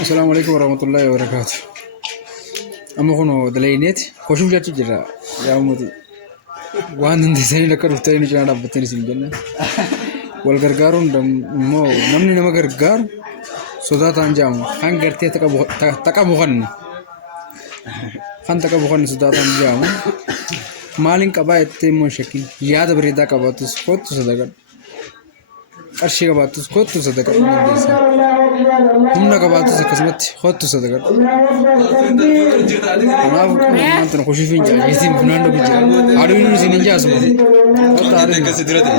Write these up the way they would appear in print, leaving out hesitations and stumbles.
السلام عليكم ورحمة الله وبركاته. أما كونو دلينيت خوشم جاتو جرا يا أمتي وان عندي سني لك رفتي نجنا دبتني سنجنا والغرغارون دم مو نمني نما غرغار سودا تانجام خان غرتي تكا بوخن خان تكا بوخن سودا تانجام مالين كبايت مو شكل ياد بريدا كباتس كوت سودا أرشي كباتس كوت سودا همنا كباتس كسمت كوت سودا أنا أنت نخش فين جا يسيم فنان لو بيجي أروي نسي نيجا أسمع كوت أروي كسي درا تيجي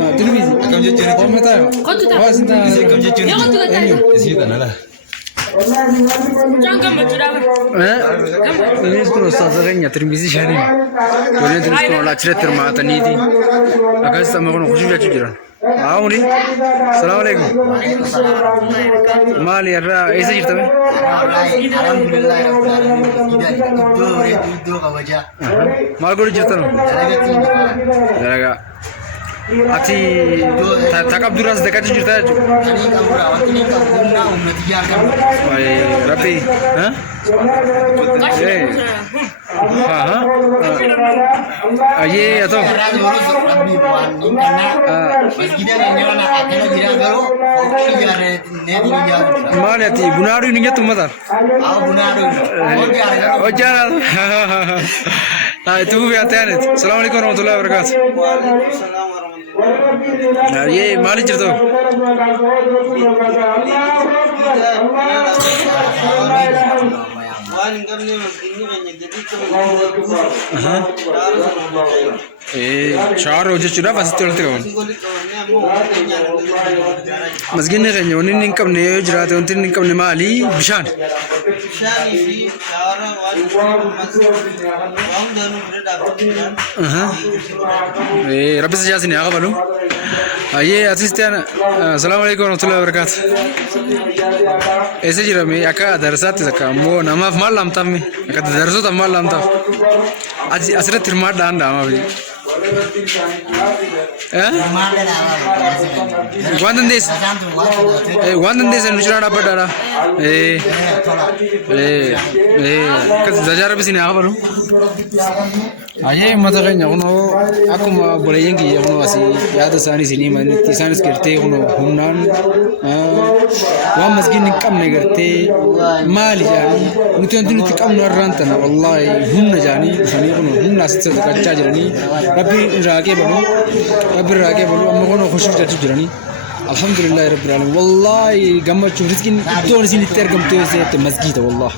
لا تلفزيون كم جت جوني كم متى كوت تا كم جت جوني يسير تانا لا jangan macam ini sekolah sahaja termisi shani, kemudian terus sekolah lacret termata niti, akan sama kono khusyuk aja jiran. Auni, assalamualaikum. Mali ada, isi cerita me? Alhamdulillah, itu kawaja. Mal guru cerita no? Jaraga. Ati takab duras dekat cerita aja. Ini kamu rawat ini kamu umnatiya kan? Rapi, hah? Aye atau? Rabbi buan ini karena masjidnya ini orang akhirnya jiran baru, orang jiran ini jiran. Mana ti bunaru ini jatuh mata? Bunaru. Oh jangan. Itu biasa nih. Assalamualaikum warahmatullahi wabarakatuh. Nah, ye mali cerita. चार रोज़ चुरा बस चलते रहो मस्जिद ने रहने उन्हें निकम ने जराते उन्हें निकम ने माली बिशान रब्बी से जासी ने आगा बालू ये असिस्टेंट अस्सलाम वालेकुम रहमतुल्लाहि व बरकातहू ऐसे जिरा में याका दरसात तक वो नमाज़ माल लामता में याका दरसों तक माल लामता आज असरे तिरमार डांड डामा भी Wandan desa nucra dapat ada. Kas zajar abis ini apa baru? Aye mata kan aku mau boleh yang kiri aku masih ya ada sana sini mana tisan sekerte aku hunan, wah masjid ni kam negerte mali jani, mungkin tu nanti kam naran tanah, wallahi hunna jani, sani aku hunna sesuatu kerja jani, tapi rakyat baru, amma kono khusyuk jatuh jani. Alhamdulillah rabbil alamin. Wallahi gambar curiski itu orang sini tergamtu itu masjid wallah.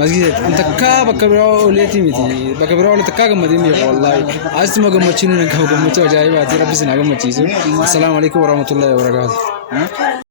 Masjid anta ka bakabra oleti miti bakabra oleti ka gamadi mi wallahi. Asma gambar cinu nak gambar cinu jaya. Rabbi sinaga gambar cizu. Assalamualaikum warahmatullahi wabarakatuh.